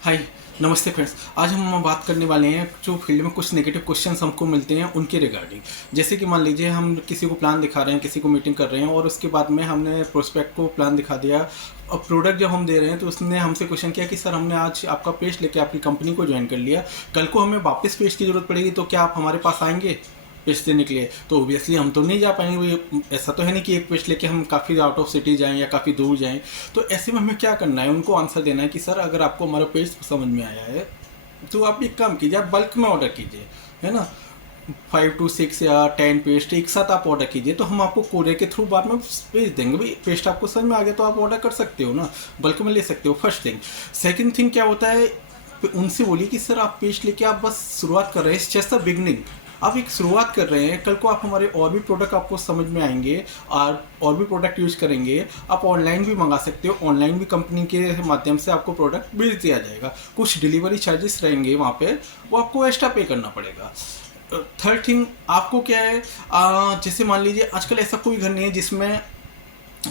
हाय, नमस्ते फ्रेंड्स। आज हम बात करने वाले हैं जो फील्ड में कुछ नेगेटिव क्वेश्चंस हमको मिलते हैं उनके रिगार्डिंग। जैसे कि मान लीजिए हम किसी को प्लान दिखा रहे हैं, किसी को मीटिंग कर रहे हैं और उसके बाद में हमने प्रोस्पेक्ट को प्लान दिखा दिया। अब प्रोडक्ट जब हम दे रहे हैं तो उसने हमसे क्वेश्चन किया कि सर हमने आज आपका पेज लेके आपकी कंपनी को ज्वाइन कर लिया, कल को हमें वापस पेज की ज़रूरत पड़ेगी तो क्या आप हमारे पास आएंगे पेस्ट देने के लिए? तो ओबियसली हम तो नहीं जा पाएंगे। ऐसा तो है नहीं कि एक पेस्ट लेके हम काफ़ी आउट ऑफ सिटी जाएं या काफ़ी दूर जाएं। तो ऐसे में हमें क्या करना है, उनको आंसर देना है कि सर अगर आपको हमारा पेज समझ में आया है तो आप एक काम कीजिए, आप बल्क में ऑर्डर कीजिए, है ना। 5 to 6 या 10 पेस्ट एक साथ आप ऑर्डर कीजिए तो हम आपको कोरियर के थ्रू बाद में भेज देंगे। भाई पेस्ट आपको समझ में आ गया तो आप ऑर्डर कर सकते हो ना, बल्क में ले सकते हो। First thing. सेकंड थिंग क्या होता है, उनसे बोलिए कि सर आप पेस्ट लेके आप बस शुरुआत कर रहे हैं, जस्ट द बिगनिंग। आप एक शुरुआत कर रहे हैं, कल को आप हमारे और भी प्रोडक्ट आपको समझ में आएंगे और भी प्रोडक्ट यूज करेंगे। आप ऑनलाइन भी मंगा सकते हो, ऑनलाइन भी कंपनी के माध्यम से आपको प्रोडक्ट भेज दिया जाएगा। कुछ डिलीवरी चार्जेस रहेंगे वहाँ पे, वो आपको एक्स्ट्रा पे करना पड़ेगा। थर्ड थिंग आपको क्या है, जैसे मान लीजिए आजकल ऐसा कोई घर नहीं है जिसमें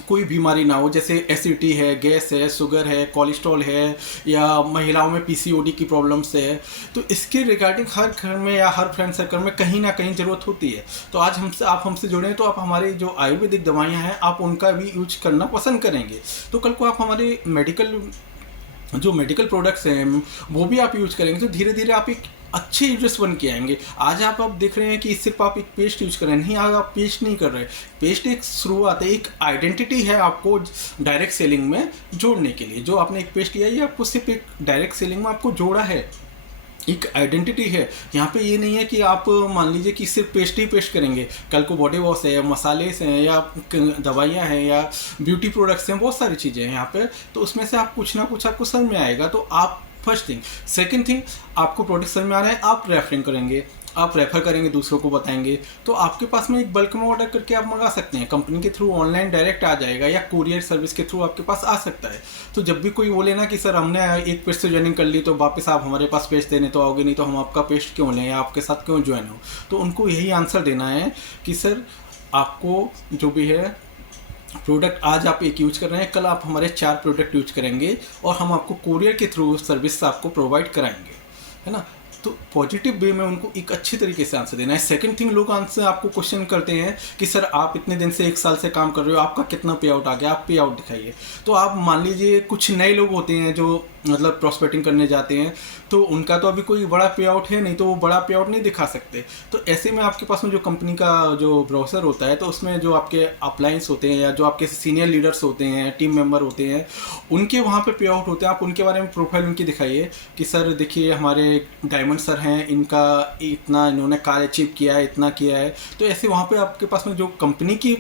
कोई बीमारी ना हो। जैसे एसिडिटी है, गैस है, शुगर है, कोलेस्ट्रॉल है, या महिलाओं में पीसीओडी की प्रॉब्लम्स है। तो इसके रिगार्डिंग हर घर में या हर फ्रेंड सर्कल में कहीं ना कहीं ज़रूरत होती है। तो आज आप हमसे जुड़ें तो आप हमारे जो आयुर्वेदिक दवाइयाँ हैं आप उनका भी यूज करना पसंद करेंगे। तो कल को आप हमारे मेडिकल प्रोडक्ट्स हैं वो भी आप यूज करेंगे तो धीरे धीरे आप एक अच्छे यूजर्स बन के आएंगे। आज आप देख रहे हैं कि सिर्फ आप एक पेस्ट यूज कर रहे हैं, नहीं आज आप पेस्ट नहीं कर रहे। पेस्ट एक शुरुआत है, एक आइडेंटिटी है आपको डायरेक्ट सेलिंग में जोड़ने के लिए। जो आपने एक पेस्ट लिया ये आपको सिर्फ एक डायरेक्ट सेलिंग में आपको जोड़ा है, एक आइडेंटिटी है। यहाँ पे ये नहीं है कि आप मान लीजिए कि सिर्फ पेस्ट ही पेस्ट करेंगे, कल को बॉडी वॉश है, मसाले हैं, या दवाइयाँ हैं, या ब्यूटी प्रोडक्ट्स हैं, बहुत सारी चीज़ें हैं यहाँ पे। तो उसमें से आप कुछ ना कुछ आपको समझ में आएगा। तो आप फर्स्ट थिंग। सेकंड थिंग, आपको प्रोडक्ट समझ में आ रहा है, आप रेफरिंग करेंगे, आप रेफर करेंगे, दूसरों को बताएंगे तो आपके पास में एक बल्क में ऑर्डर करके आप मंगा सकते हैं। कंपनी के थ्रू ऑनलाइन डायरेक्ट आ जाएगा या कुरियर सर्विस के थ्रू आपके पास आ सकता है। तो जब भी कोई बोले ना कि सर हमने एक पेस्ट से ज्वाइनिंग कर ली तो वापस आप हमारे पास पेस्ट देने तो आओगे नहीं, तो हम आपका पेस्ट क्यों लें या आपके साथ क्यों ज्वाइन हो। तो उनको यही आंसर देना है कि सर आपको जो भी है प्रोडक्ट आज आप एक यूज कर रहे हैं, कल आप हमारे 4 प्रोडक्ट यूज करेंगे और हम आपको कुरियर के थ्रू सर्विस आपको प्रोवाइड कराएंगे, है ना। तो पॉजिटिव वे में उनको एक अच्छी तरीके से आंसर देना है। सेकंड थिंग, लोग आंसर आपको क्वेश्चन करते हैं कि सर आप इतने दिन से 1 साल से काम कर रहे हो, आपका कितना पे आउट आ गया, आप पे आउट दिखाइए। तो आप मान लीजिए कुछ नए लोग होते हैं जो मतलब प्रॉस्पेक्टिंग करने जाते हैं तो उनका तो अभी कोई बड़ा पे आउट है नहीं, तो वो बड़ा पे आउट नहीं दिखा सकते। तो ऐसे में आपके पास में जो कंपनी का जो ब्राउज़र होता है तो उसमें जो आपके अपलाइंस होते हैं या जो आपके सीनियर लीडर्स होते हैं, टीम मेंबर होते हैं, उनके वहाँ पे आउट होते हैं। आप उनके बारे में प्रोफाइल उनकी दिखाइए कि सर देखिए हमारे डायमंड सर हैं, इनका इतना इन्होंने कार्य अचीव किया है, इतना किया है। तो ऐसे वहाँ पे आपके पास में जो कंपनी की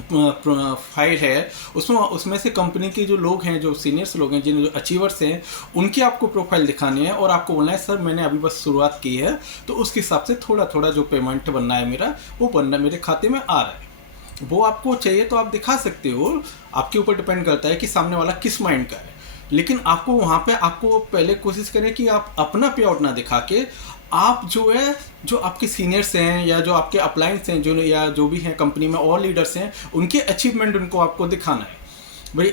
फाइल है उसमें से कंपनी के जो लोग हैं, जो सीनियर्स लोग हैं, जिन जो अचीवर्स हैं, उनकी आपको प्रोफाइल दिखानी है और आपको बोलना है सर मैंने अभी बस शुरुआत की है तो उसके हिसाब से थोड़ा थोड़ा जो पेमेंट बनना है मेरा वो बनना मेरे खाते में आ रहा है। वो आपको चाहिए तो आप दिखा सकते हो, आपके ऊपर डिपेंड करता है कि सामने वाला किस माइंड का है। लेकिन आपको वहाँ पे आपको पहले कोशिश करें कि आप अपना पे आउट ना दिखा के आप जो है जो आपके सीनियर्स हैं या जो आपके अपलाइंस हैं जो या जो भी हैं कंपनी में और लीडर्स हैं उनके अचीवमेंट उनको आपको दिखाना है। भाई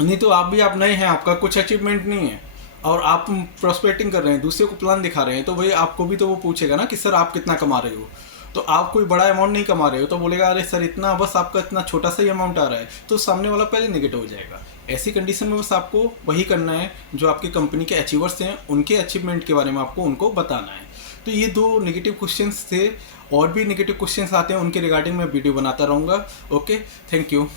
नहीं तो आप नए हैं, आपका कुछ अचीवमेंट नहीं है और आप प्रोस्पेक्टिंग कर रहे हैं, दूसरे को प्लान दिखा रहे हैं, तो भाई आपको भी तो वो पूछेगा ना कि सर आप कितना कमा रहे हो। तो आप कोई बड़ा अमाउंट नहीं कमा रहे हो तो बोलेगा अरे सर इतना, बस आपका इतना छोटा सा ही अमाउंट आ रहा है, तो सामने वाला पहले नेगेटिव हो जाएगा। ऐसी कंडीशन में बस आपको वही करना है, जो आपकी कंपनी के अचीवर्स हैं उनके अचीवमेंट के बारे में आपको उनको बताना है। तो ये 2 नेगेटिव क्वेश्चंस थे, और भी नेगेटिव क्वेश्चंस आते हैं उनके रिगार्डिंग मैं वीडियो बनाता रहूँगा। Okay, thank you.